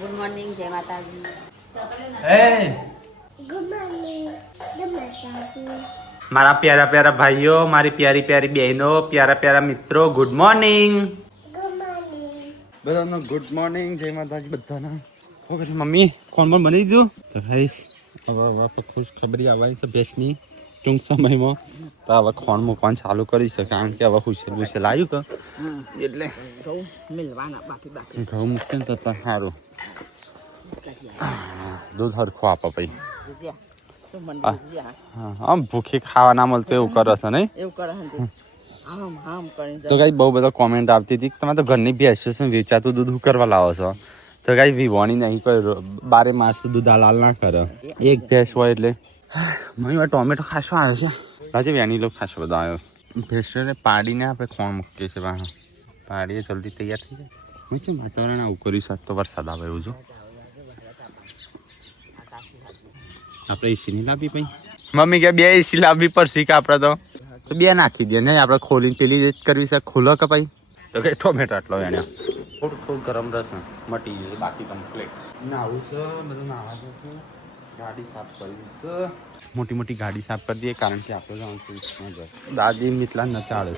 Good morning, જય માતાજી. Good morning, જય માતાજી. મારા પ્યારા પ્યારા ભાઈઓ, મારી પ્યારી પ્યારી બહેનો, પ્યારા પ્યારા મિત્રો, ગુડ મોર્નિંગ. Good morning. બધાનો ગુડ મોર્નિંગ, જય માતાજી બધાના. શું કરે મમ્મી? ફોન પર બની દીધું તો ભાઈ હવે ખુશ ખબરી આવવાની છે ભેંસની ટૂંક સમયમાં. તો હવે ખોણ મૂકવાનું ચાલુ કરી છે, કારણ કે હવે હુસેલ આવ્યું કે એટલે ઘઉં મૂકશે ને તો સારું દૂધ હરખું આપે પછી. આમ ભૂખી ખાવા ના મળતું એવું કરે છે નહીં? તો કઈ બહુ બધા કોમેન્ટ આવતી હતી કે તમે તો ઘરની ભેંસો છે વેચાતું દૂધ કરવા લાવો છો. તો કઈ વિવાણી નહીં કોઈ 12 માસ દૂધ લાલ ના કરે. એક ભેંસ હોય એટલે મને ટોમેટો ખાસો આવે છે. આજે વેનીલો ખાસો બધો આવ્યો છે. ભેંસોને પાડીને આપણે ખોણ મૂકીએ છીએ બહાર. પાડીએ જલ્દી તૈયાર થઈ જાય. હું છે વાતાવરણ આવું કર્યું સાત તો વરસાદ આવે એવું જો. આપણે એસી નહીં લાવવી પછી મમ્મી કે 2 એસી લાવવી પડશે કે આપણે તો 2 નાખી દે ને આપણે ખોલીને પેલી જ કરવી છે ખોલો કે પછી. તો કે ટોમેટો આટલો એને થોડું ગરમ રહેશે મટી જશે બાકી કમ્પ્લીટ. નાવું છે બધું નાવા દઉં છું. ગાડી સાફ કરવી છે. મોટી મોટી ગાડી સાફ કરી દઈએ કારણ કે આપણે જવાનું છે દાદી મિથલા ન ચાલે.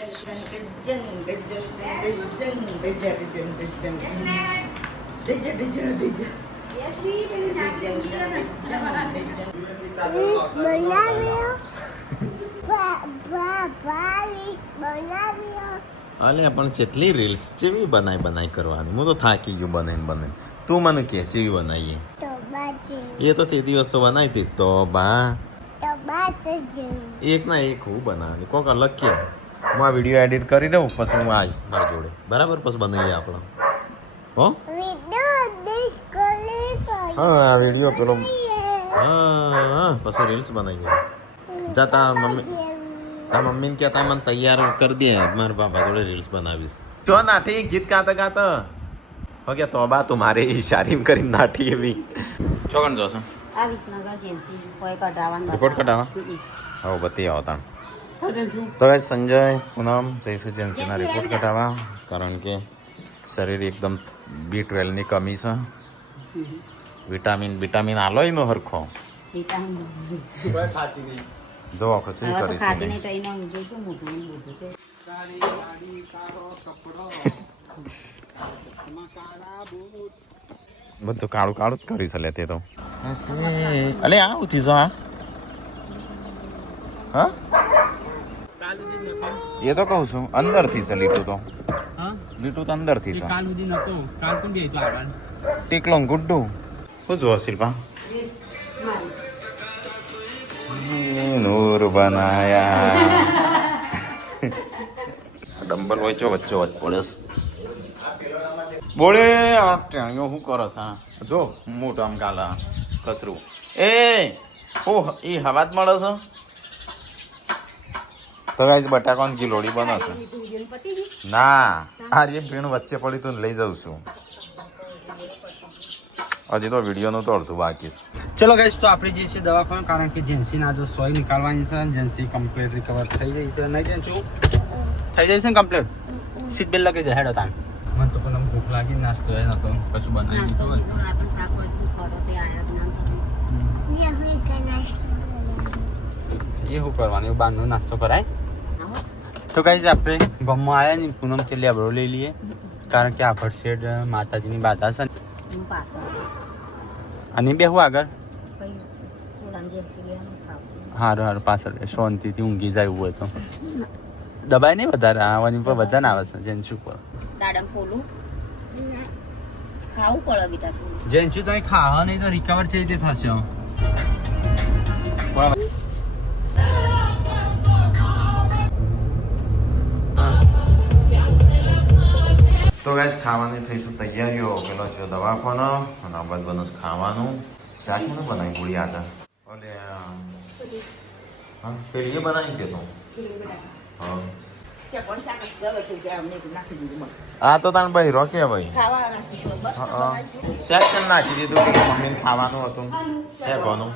અલે પણ જેટલી રીલ્સ જેવી બનાઈ કરવાની. હું તો થાકી ગયો બનાવીને. તું મને કે જેવી બનાવીએ? એ તો તે દિવસ તો બનાવી હતી તો બા એક ના એક હું બનાવવાની કોક અલગ કે હું આ વિડીયો એડિટ કરી દઉં પછી હું આવી મારી જોડે બરાબર પછી બનાવીએ આપણે. હો હા આ વિડીયો પેલો હા પછી રીલ્સ બનાવીએ. જા તાર મમ્મીને કહેતા મને તૈયાર કરી દે મારા બાપા જોડે રીલ્સ બનાવીશ. જો નાઠી ગીત ગાતા ઓકે તો બા તું મારે ઈશારી કરીને નાઠી એવી ચોકણ જોશો આ વિસનગર જેન્સી કોઈ કઢાવવાનું રિપોર્ટ કઢાવા હવે બધી આવતા તો સંજય પૂનમ જઈશું જેન્સીના રિપોર્ટ કઢાવવા કારણ કે શરીર એકદમ B12 ની કમી છે. વિટામિન આલોય નો હરખો જો ખચી કરી છે બધું કાળું કાળું જ કરી છે તે તો. અલે આવું થી હા એ તો કહું છું અંદર થી છે લીટું તો અંદર થી છે ટીકલો ગુડ્ડું શું જો શિલ્પા નૂર બનાયા ડમ્બલ વચ્ચો વચ્ચો વચ પડે બોલે ટાણ્યો શું કરો સા જો મોટો આમ ગાલા કચરું એ હવા જ મળે છે. તો ગાઈસ બટાકાની ગિલોડી બનશે ના આ રે ભીણ વચ્ચે પડી તો લઈ જાઉં છું. હજી તો વિડીયોનું તો અડધું બાકી છે. ચલો ગાઈસ તો આપણે જે છે દવાખાનું કારણ કે જેન્સીને આજે સોય નીકાળવાની છે. જેન્સી કમ્પ્લીટ રિકવર થઈ જાય છે નહીં જેન્સી થઈ જાય છે ને કમ્પ્લીટ સીટ બેલ્ટ લગાવી દે હેડો તાણ. મને તો પેલા ભૂખ લાગી નાસ્તો એ નતો કશું બનાવી દીધું હોય એ શું કરવાનું એવું બહારનો નાસ્તો કરાય. તો ગાઈસ આપણે ગામમાં આવ્યા ને પૂનમ કે લેબડો લઈ લઈએ કારણ કે આફડ શેડ માતાજીની બાધા છે અને બેહું આગળ સારું પાછળ શાંતિથી ઊંઘી જાય એવું હોય તો દબાઈ નહીં વધારે આવવાની પર વજન આવે છે જેન્સી ઉપર ખાવું પડે બેટા. જેન્સી તો ખાવા નહીં તો રિકવર છે તે થશે. તો ગાઈસ ખાવાની થઈશું તૈયારીઓ. પેલો છે દવાખાનો અને આ બધું ખાવાનું શાક મને બનાવી ગોળી આજા ઓલે હા પેલી એ બનાવી કે તો હા તો તાણ ભાઈ રોકે ભાઈ શાક કેમ નાખી દીધું મમ્મીને ખાવાનું હતું હે કોનું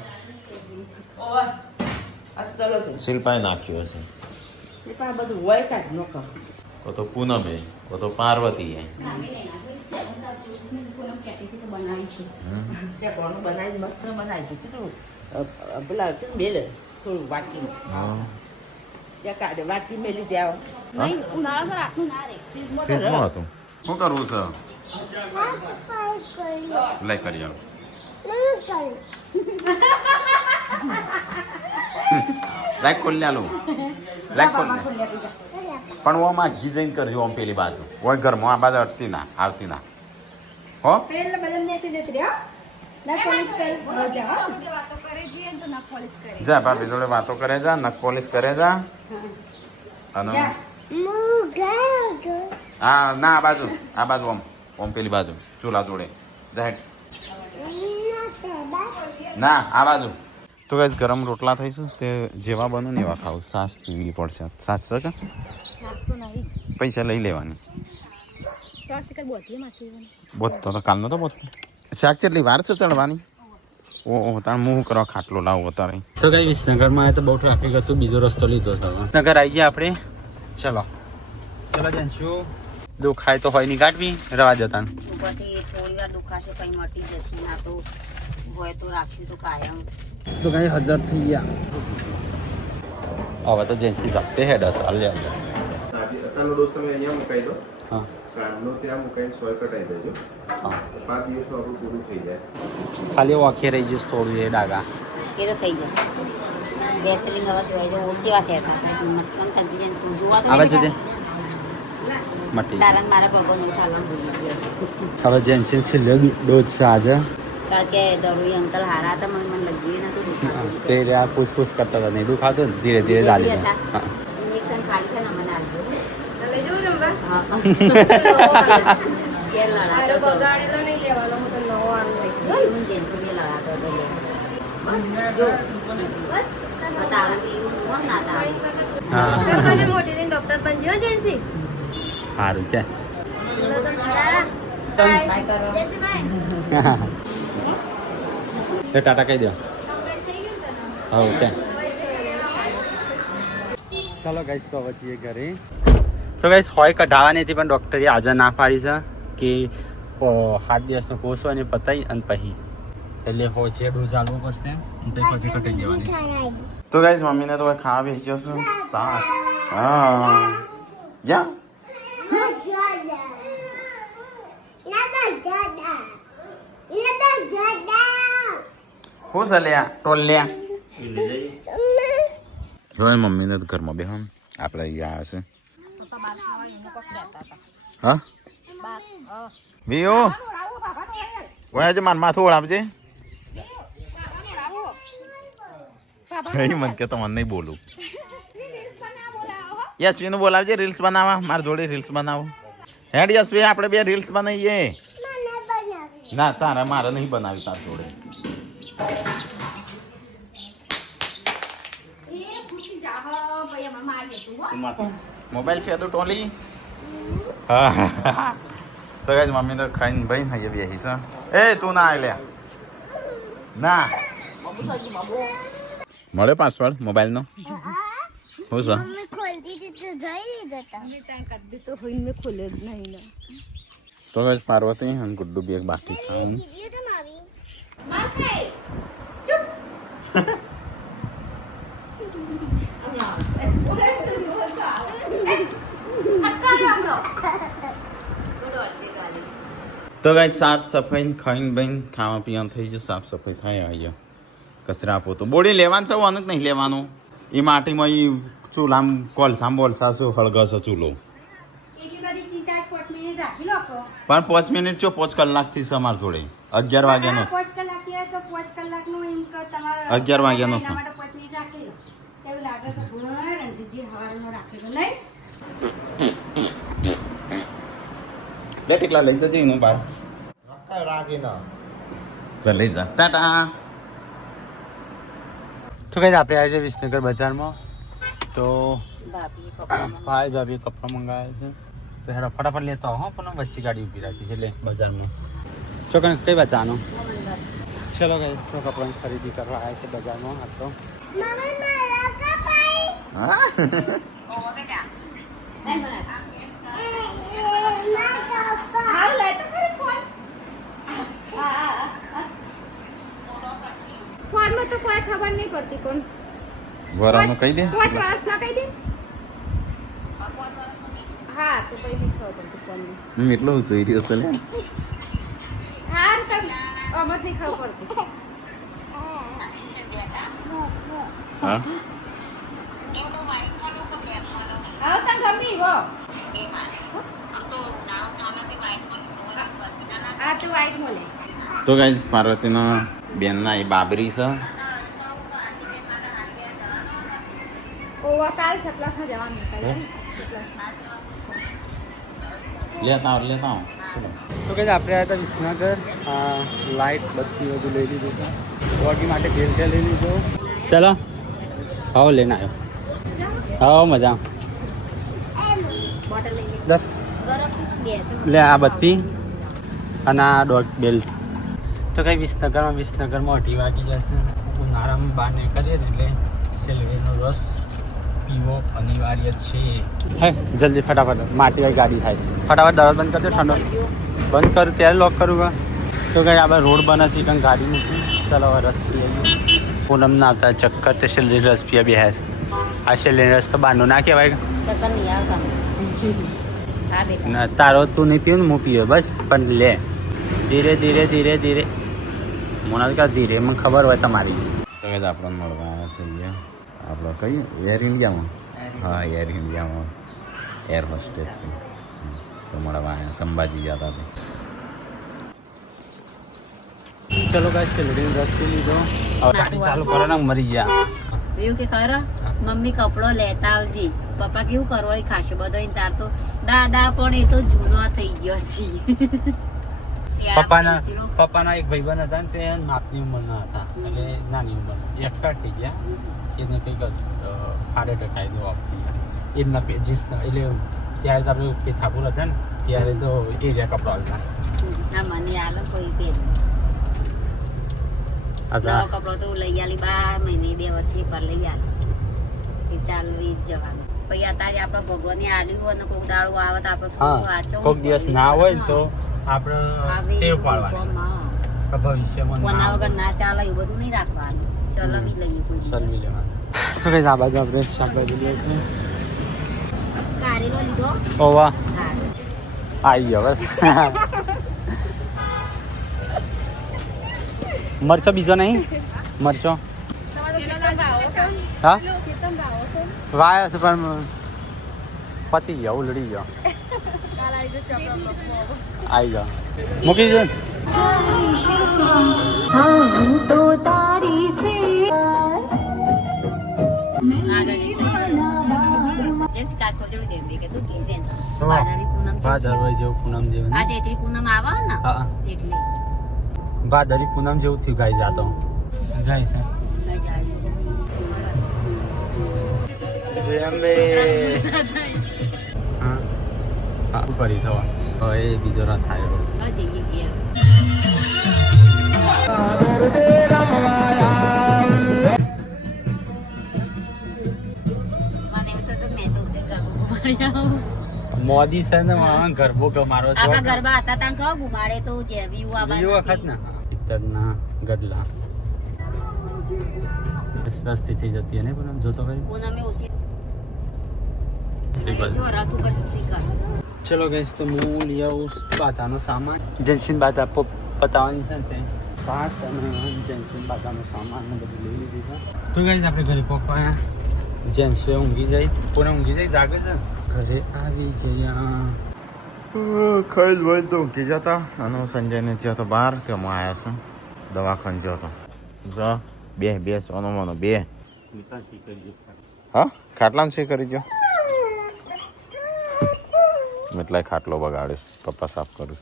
શિલ્પાએ નાખ્યું હશે તો પૂનમ હે તો પાર્વતી હે ઉનાળામાં રાતનું ના રે. ફ્રીજમાં હતું શું કરવું છે લઈ કરી આવો લાઈક ખોલી આલો લાઈક ખોલી પણ હું આમાં ઘી જઈને કરજો આમ પેલી બાજુ હોય ઘરમાં આ બાજુ અડતી ના આવતી ના હો જા ભાભી જોડે વાતો કરે જા નખ પોલિશ કરે જા અને હા ના આ બાજુ ઓમ પેલી બાજુ ચૂલા જોડે જા ના આ બાજુ તો ગાઈસ ગરમ રોટલા થઈશું તે જેવા બનો ને એવા ખાવ સાસ પીવી પડશે સાસ છે કે પૈસા લઈ લેવાની બોતતો તો કાલનો તો બોતતો શાક કેટલી વાર છે ચડવાની ઓહો તાણ મું કરવા ખાટલો લાવો તારે તો ગાઈ વિસનગરમાં તો બહુ ટ્રાફિક હતું બીજો રસ્તો લીધો છે નગર આવી ગયા આપણે ચલો જનશું દુખાય તો હોય ની કાઢવી રવા જતા ઉપરથી થોડી વાર દુખાશે કઈ મટી જશે ના તો હોય તો રાખશું તો કાયમ. તો કઈ 1000 થઈ ગયા હવે તો જેન્સી જાતે હેડ હશે હાલ જા અત્યારનો ડોઝ તમે અહીંયા મુકાઈ દો હા સાંજનો ત્યાં મુકાઈને સોય કટાઈ દેજો હા 5 દિવસનું આપણું પૂરું થઈ જાય ખાલી વાંખે રહી જશે થોડું એ ડાગા એ તો થઈ જશે. વેસલિંગ હવે ધોઈ દો ઓછી વાત હતા મટકમ થતી જાય તું જોવા તો આ બાજુ નહીં દે મટી તારા મારા ભગવાન ઉઠાવવાનું ભૂલ હવે જેન્સી છેલ્લે ડોઝ છે આજે કારણ કે દરોઈ અંકલ હારા હતા મને લગી નતું દુખાતું તે રહ્યા પૂછપૂછ કરતા હતા નહીં દુખાતું ને ધીરે ધીરે ચાલી જાય હા ઇન્જેક્શન ખાલી છે ને મને આજુ લઈ જવું રમવા હા કે લડાતો બગાડેલો નહીં લેવાનો હું તો નવો આમ લઈ હું જેન્સી ને લડાતો હતો બસ જો બસ તારું એવું નવું ના તારું હા મને મોટી થઈને ડોક્ટર બનજો જેન્સી સારું કે કાંઈ કરો એ ટાટા કહી દો હા ઓકે ચાલો ગાઈસ તો હવે છીએ ઘરે તો ગાઈસ હોય કઢાવવાની હતી પણ ડૉક્ટરે આજે ના પાડી છે કે 7 દિવસનો કોર્સ હોય ને પતાવી અને પછી એટલે હો છે ડોઝ આલવો પડશે અને પછી કટાઈ જવાની તો ગાઈસ મમ્મીને તો ખાવા બેસી જશે સાસ હા જા ખુશ અલ્યા ટોલ્યા જોઈ મમ્મીને તો ઘરમાં બે હમ આપણે અહીંયા આવે છે હા વિયો ઓય આજે માર માથું ઓળાવજે મન કે તો મને નહીં બોલું યશવીનું બોલાવજે રીલ્સ બનાવવા મારી જોડે રીલ્સ બનાવો હેડ યશવી આપણે બે રીલ્સ બનાવીએ ના તારા મારે નહીં બનાવી તાર જોડે મોબાઈલ છે તો ટોલી હા તો ગાઈસ મમ્મી તો ખાઈને ભાઈ ને બેહી છે એ તું ના આય લે ના મળે પાસવર્ડ મોબાઈલ નો હું છે મમ્મી ખોલતી હતી તો જોઈ લીધો તમે ટાઈમ કરી દીધો હોય મેં ખોલ્યો જ નહીં ને તો ગાઈસ પાર્વતી અને ગુડ્ડુ બી એક બાકી ખાવું દીદી તો મારી તો ગાઈસ સાફ સફાઈ ખાઈને બઈને ખાવા પીવાનું થઈ ગયું સાફ સફાઈ થાય અહીંયા કચરા પોતું બોડી લેવાનું છે અનક નહીં લેવાનું એ માટીમાં એ ચૂલામ કોલસામ બોલસા શું હળગશો ચૂલો પણ 5 મિનિટ જો 5 કલાકથી છે અમારા જોડે 11 વાગ્યાનો 11 વાગ્યાનો છે બે ટીકલા લઈ જજે એનું બહાર ચાલ લઈ જા ટાટા તો કઈ આપણે આજે વિસનગર બજારમાં તો ભાઈ ભાભી કપડા મંગાવ્યા છે તો હેડો ફટાફટ લેતો આવો પણ વચ્ચે ગાડી ઊભી રાખી છે એટલે બજારમાં છોકરા કઈ બચાનો ચલો ગઈ તો કપડાની ખરીદી કરવા આવ્યા છે બજારમાં આ તો મમ્મી મારા કપાઈ ભાઈ ખબર નહીં પડતી કોણ વરાનું કહી દે પાંચ વાસ ના કહી દે હા તો પછી નહીં ખબર પડતી કોણ હું એટલો જોઈ રહ્યો છે લે હા તમ અમત નહીં ખબર પડતી હા આવ તને ગમી હો આ તો વાઈટ મોલે તો ગાઈઝ પાર્વતીનો બેનના એ બાબરી છે ઓવા કાલ સકલાસમાં જવાનું કાલે લેતા આવો તો કઈ આપણે આવ્યા હતા વિસનગર લાઇટ બત્તી બધું લઈ લીધું હતું વોકી માટે ભેલ લઈ લીધો ચલો આવો લઈને આવ્યો આવો મજા બોટલ લઈ દસ લે આ બત્તી અને આ ડોટ બેલ્ટ તો કઈ વિસનગરમાં 8 વાગી જશે ઉનાળામાં બહાર નીકળીએ એટલે સેલરીનો રસ પીવો અનિવાર્ય છે હે જલ્દી ફટાફટ માટીવાળી ગાડી થાય છે ફટાફટ દરવાજો બંધ કરજો ઠંડો બંધ કરું ત્યારે લોક કરું તો કઈ આપણે રોડ બને છે કંઈ ગાડી મૂકી ચાલો હવે રસ પીએ પૂનમ ના આવતા ચક્કર તે સેલરી રસ પીએ બે આ સેલરી રસ તો બહારનું ના કહેવાય ચક્કર નહીં આવતા હા બેટા ના તારો તું નહીં પીવું ને હું પીવે બસ પણ લે ધીરે ધીરે ધીરે ધીરે મને કા ધીરે મને ખબર હોય તમારી તો કઈ આપણને મળવા છે આપણો કઈ એર ઇન્ડિયામાં હા એર ઇન્ડિયામાં એર હોસ્ટેસ છે તો મળવા આવ્યા સંભાજી જતા હતા ચલો ગાઈસ ચલો રસ પી લીધો હવે ગાડી ચાલુ કરો ને મરી ગયા એવું કે ખરા મમ્મી કપડો લેતા આવજે પપ્પા કેવું કરવા ખાશે બધો તાર તો દાદા પણ એ તો જૂનો થઈ ગયો છે પપ્પાના એક ભાઈબંધ હતા ને તે માપની ઉંમરના હતા એટલે નાની ઉંમર એક્સપાયર થઈ ગયા એને કંઈક હાર્ટ એટેક આવી દો આપી એમના પેજીસના એટલે ત્યારે તો આપણે કે ઠાકુર હતા ને ત્યારે તો એ રહ્યા કપડા હતા હા મને આલો કોઈ પેન નવો કપડો તો લઈ આલી 12 મહિને 2 વર્ષે એકવાર લઈ આલી એ ચાલુ એ જ જવાનું પછી અત્યારે આપણે ભગવાનને આલ્યું અને કોઈક દાડો આવે તો આપણે થોડું વાંચો કોઈક દિવસ ના હોય ને તો આપણે ટેવ પાડવાની ભવિષ્યમાં કોના વગર ના ચાલે એવું બધું નહીં રાખવાનું ચલાવી લઈએ કોઈ ચલવી લેવાનું તો કઈ આ બાજુ આપણે શાકભાજી લઈએ છીએ કારેલો લીધો ઓવા હા આવી ગયો બસ મરચો બીજો નહીં મરચો હા વાય છે પણ પતી ગયો ઉલડી ગયો આવી જાઓ મૂકી દો ચૈત્રી પૂનમ આવે ને એટલે ભાદરી પૂનમ જેવું થયું ગાઈ જાતો જાય છે જય અંબે હા કરી થવા હવે એ બીજો રાત થાય જઈએ ઘેર મોદી છે ને ગરબો ગમારો છે આપણા ગરબા હતા ત્યાં ખબર ગુમાડે તો જેવી વખત ને પિત્તરના ગડલા સ્વસ્તી થઈ જતી અને પણ જોતો કઈ પૂનમે ઉસી શ્રી જો રાત ઉપર સ્પીકર ચલો ગઈસ તો હું લઈ આવું બાધાનો સામાન જેન્સિન બાધા પતાવવાની છે તે સાસ અને જેન્સિન બાધાનો સામાન ને બધું લઈ લીધું છે તો ગઈસ આપણે ઘરે પપ્પા જેન્સે ઊંઘી જાય કોને ઊંઘી જાય જાગે છે ઘરે આવી જયા ખાઈ ભાઈ તો ઊંઘી જતા અને સંજયને જ્યો તો બહાર તે હું આવ્યા છું દવાખાને જ્યો તો જો બે સોનો મોનો બે હા ખાટલામાં છે કરી ગયો એટલે ખાટલો બગાડીશ પપ્પા સાફ કરું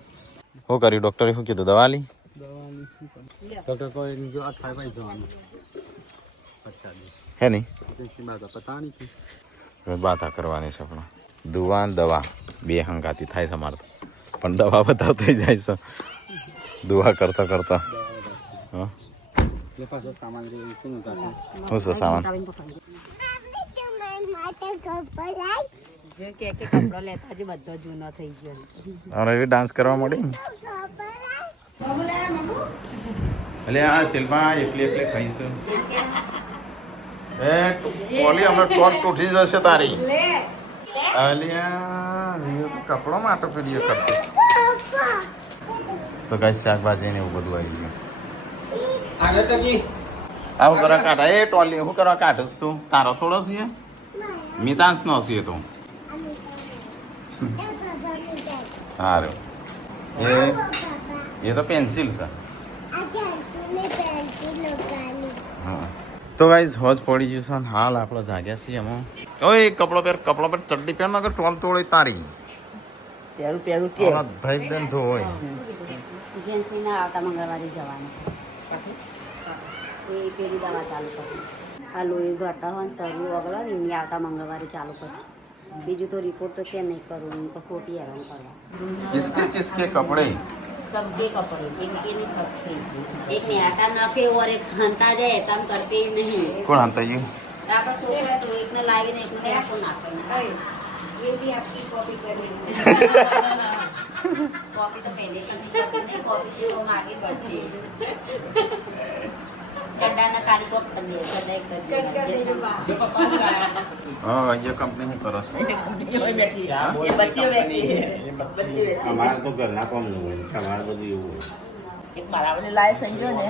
શું કર્યું ડોક્ટરે શું કીધું દવા લી ડોક્ટર કોઈ જો અઠવાડિયે જવાનું હે નહીં બાધા કરવાની છે આપણે દુવા દવા બે હંગાતી થાય છે અમારે પણ દવા બધા થઈ જાય છે દુવા કરતા કરતા હા શું છે સામાન કપડો લેતા જ બધો જૂનો થઈ ગયો હવે ડાન્સ કરવા મળી એટલે આ શિલ્પા એટલે ખાઈશું એ કોલી અમે ટોટ તૂટી જશે તારી અલિયા કપડો માટે પીડીએ કરતી તો કઈ શાકભાજી ને એવું બધું આવી ગયું આવું કરવા કાઢા એ ટોલી શું કરવા કાઢસ તું તારો થોડો છે મિતાંશ નો છે તું સારું એ તો પેન્સિલ છે હા તો ગાઈઝ હોજ પડી ગયું છે હાલ આપણે જાગ્યા છીએ એમાં ઓય કપડો પર ચડ્ડી પહેર નગર ટોલ તોડી તારી પેલું કે ભાઈ બેન તો હોય જેન્સીના આવતા મંગળવારે જવાનું એ પેલી દવા ચાલુ કરશે આ લોહી ઘટા હોય શરીર વગર એની આવતા મંગળવારે ચાલુ કરશે બીજું તો રિપોર્ટ તો ક્યાં નહીં કરું તો ખોટી હેરાન કરવા किसके कपड़े सबके कपड़े इनके नहीं सबके एक न्याका ना के और एक हंता जाए काम करते ही नहीं कौन आता ये आपका छोकरा तो एक ने लागे नहीं एक ने आपको ना करना ये भी आपकी कॉपी करनी कॉपी तो पहले करनी करती नहीं कॉपी से वो आगे बढ़ती है चड्डा ना काली को कर दिया चड्डा एक कर दिया हाँ ये कंपनी में करो ये बैठी है ये बच्चे बैठी है અમારે તો ઘરના કામ ન હોય તમારે બધું એવું હોય एक बारा वाले लाए संजो ने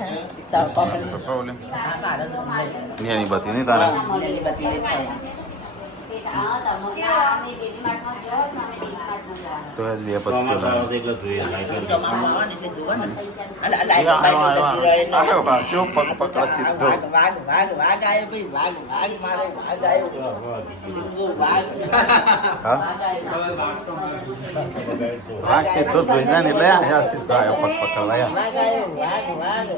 तब कॉपी पापा बोले बारा नहीं नहीं बात नहीं तारा नहीं बच्चे ले हां तब मैं डेली मार्ट में जाओ ना मैं डेली मार्ट में जा तो आज भी તો पत्ते અમારે ला તો એકલો જોઈએ એટલે જોવા ને અલા आयो क्यों पक पकड़ा सीधो વાઘ આયો ભાઈ વાઘ મારો વાઘ આયો લિંગો વાઘ हाँ हाँ सीधो જોઈને ને લે આ સીધો આયો પક પકડા યા વાઘ આયો વાઘ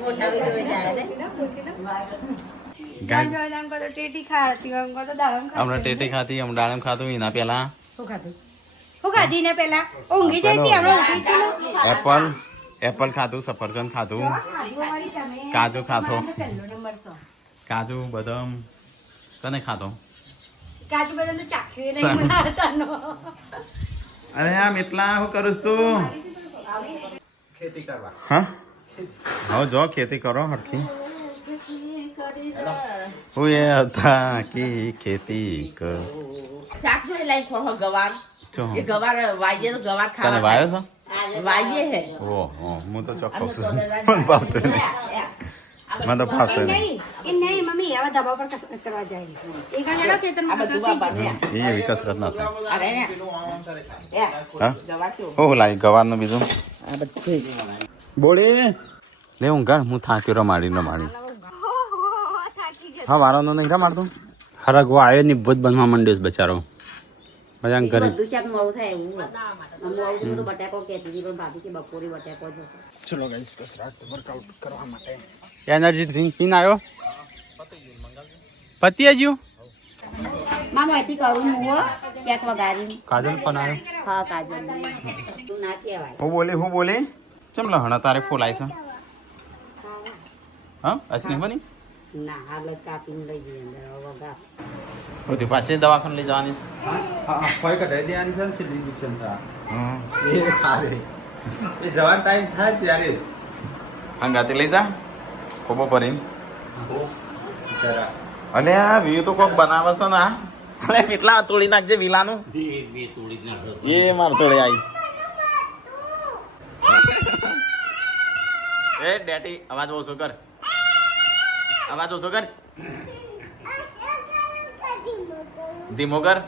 મોટા વિડિયો જાય ને ટેટી ખાતી हमको तो दारम हमने टेटे खाती हम डालम खातो इना पेला હું ખાધી ને પેલા ઊંઘી જઈ હતી આપણે ઊંઘી હતી એપલ ખાધું સફરજન ખાધું કાજુ ખાધો પહેલો નંબર સો કાજુ બદામ કને ખાધો કાજુ બદામ તો ચાખ્યું નહીં બનાવતાનો અરે આ મિતલા હું કરું તું ખેતી કરવા હા હવે જો ખેતી કરો હરખી હું એ હતા કે ખેતી કર શાક જોઈ લાઈ ખો ગવાર જો એ ગવાર વાઈએ તો ગવાર તને ખાવા વાયો છે વાઈએ હે ઓહો હું તો ચોખ્ખો છું મને ભાવતું નહીં મને તો ભાવતું નહીં એ નહીં મમ્મી આવા દબા પર કરવા જાય એ ગાંડા ખેતરમાં આ બધું બાબા છે એ એવી કસરત ના થાય અરે ને હા ગવાર શું હું લાવી ગવારનું બીજું આ બધું બોલે લે હું ઘર હું થાક્યો રમાડી હા વારાનો નહીં રમાડતું ખરા આવ્યો ને ભૂત બનવા માંડ્યો છે બચારો મજા ઘરે બધું શાક મોડું થાય એવું મોડું તો બટાકો કહેતી હતી પણ ભાભી કે બપોરે બટાકો જ હતો ચલો ગાઈસ કસરત વર્કઆઉટ કરવા માટે એનર્જી ડ્રિંક પીને આવ્યો પતિ હજુ મામા અહીંથી કરું હું શાક વગાડી કાજલ પણ આવ્યો હા કાજલ તું ના કહેવાય હું બોલી ચમ લહણા તારે ફોલાય છે હા અચ નહીં બની ના આગળ કાપીને લઈ જઈએ અંદર વગા ઓથી પાછી દવાખાને લઈ જવાની છે હા ફોય કઢાઈ દેવાની છે ને છેલ્લી ઇન્જેક્શન છે આ. હમ એ ખાવે એ જવાનો ટાઈમ થાય ત્યારે હંગાતી લઈ જા ખોબો ભરીને જરા અને આ વ્યૂ તો કોક બનાવે છે ને અલે કેટલા તોડી નાખજે વિલાનું એ માર તોડે આવી એ ડેટી અવાજ ઓછો કર ધીમો કર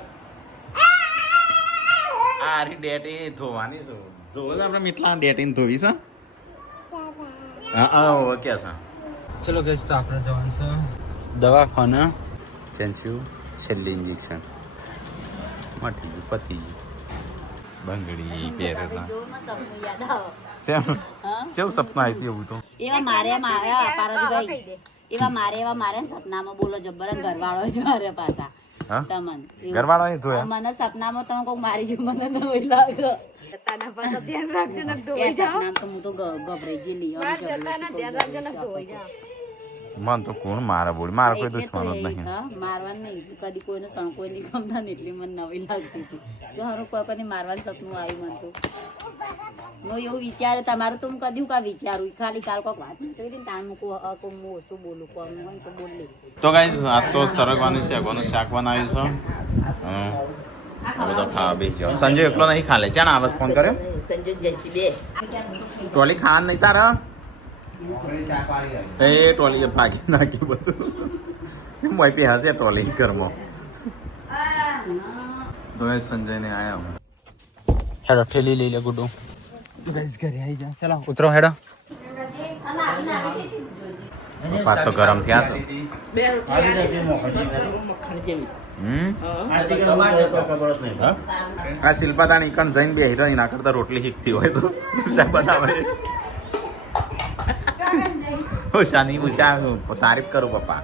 આ રી ડેટી ધોવાની છે ધોવો છે આપણે મીઠલા ડેટીને ધોવી છે હા ઓકે છે ચલો ગેસ તો આપણે જવાનું છે દવાખાના ચેન્ચ્યું છેલ્લી ઇન્જેક્શન મટી ગયું પતી ગયું બંગડી પહેરેલા યાદ આવો કેવું સપના આવી એવું તો એવા મારે પાર્વતીભાઈ એવા મારે સપનામાં બોલો જબ્બર ઘરવાળો જ મારે પાછા હા તમન ઘરવાળો એ જોયા મને સપનામાં તમે કોઈ મારી જો મને નવી લાગે તાના પાસે ધ્યાન રાખજો ને એ સપનામાં તો હું તો ગભરાઈ જેલી ધ્યાન રાખજો ને ધોઈ જાઓ મન તો કોણ મારા બોલ મારા કોઈ એટલે તો દુશ્મન જ એ, નહીં હા, મારવાનું નહીં કદી કોઈને સણકો નહીં ગમતા ને એટલે મને નવી લાગતી હતી તો હારું કોઈ કદી મારવાનું સપનું આવ્યું મને તો હું એવું વિચાર્યું તમારું તો હું કદી કા વિચારું ખાલી કાલ કોઈક વાત નહીં કરી તાણ મૂકું હું ઓછું બોલું કોમ હોય તો બોલી તો ગાઈઝ આ તો સરગવાની શેકોનું શાક બનાવ્યું છે હવે તો ખાવા બેસી જાઓ સંજય એકલો નહીં ખા લે ચાલ આવે ફોન કર્યો ટ્રોલી ખાવા નહીં તારા એ ટ્રોલી ભાગી નાખ્યું બધું મોઈ હશે ટ્રોલી ઘરમાં તો સંજયને આયા હું હેડો ઠેલી લઈ લે ગુડુ ગાઈસ ઘરે આવી જા ચલો ઉતરો હેડો પાત તો ગરમ થયા છે આ શિલ્પાદાની કણ જઈને બે હીરો ના કરતા રોટલી હીકતી હોય તો શાક બનાવે ઉષાની ઉષા તારીફ કરું પપ્પા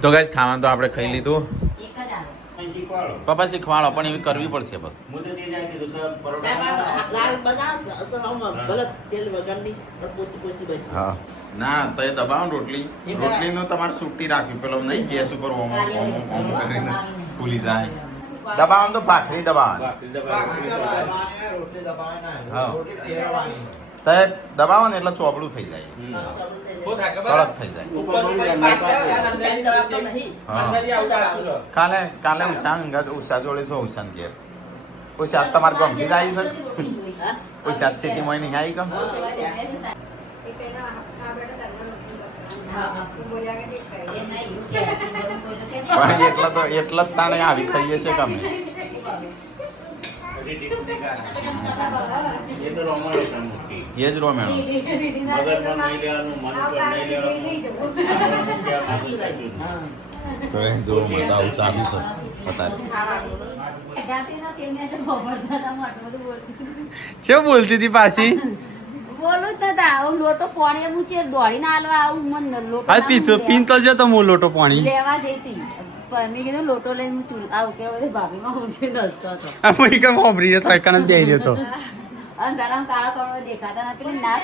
તો ગાઈસ ખાવાનું તો આપણે ખાઈ લીધું પપ્પા શીખવાડો પણ એવી કરવી પડશે બસ હા ના તો એ દબાવો ને રોટલી નું તમારે સુટી રાખવી પેલો નહીં ગેસ ઉપર કરીને ફૂલી જાય દબાવો તો ભાખરી દબાવો તો દબાવો ને એટલે ચોપડું થઈ જાય કડક થઈ જાય કાલે ઉષા જોડે છો ઉષાન ઘેર ઉષા તમારે ગમતી જ આવી છે ઉષા સિટી માં નહીં આવી ગમ પણ એટલા જ તાણે આવી ખાઈએ છે કે અમે એ જ રોમેણો જો બધા ચાલુ છે છે બોલતી હતી પાછી બોલું જ નતા આવું લોટો પાણી હું છે દોડીને હાલવા આવું મને લોટો આ પીતો પિંતલ જો તો હું લોટો પાણી લેવા જઈતી પણ મેં કીધું લોટો લઈને હું ચૂલ આવું કે બધે ભાભીમાં હું છે દસતો હતો અમે કેમ હોબરી જતો એકણ જ બેહી રહ્યો તો અને તારા કાળા કણો દેખાતા નથી ના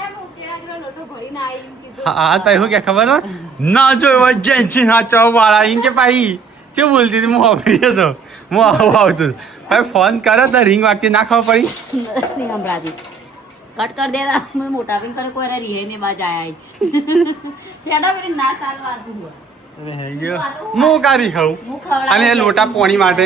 હા ભાઈ હું કે ખબર હો ના જો જેન્સી ના ચાવ વાળા ઇન કે ભાઈ શું બોલતી હતી હું હોબરી જતો હું આવતું ભાઈ ફોન કર્યો તો રિંગ વાગતી ના ખબર પડી नहीं हम राजी कट कर दे रहा मैं मोटा भी करे कोई रिहे ने बाज आया चढ़ा मेरी ना साल वाद हुआ હું કાઢી ખાઉં मुंह खवड़ा અને લોટા પોણી માટે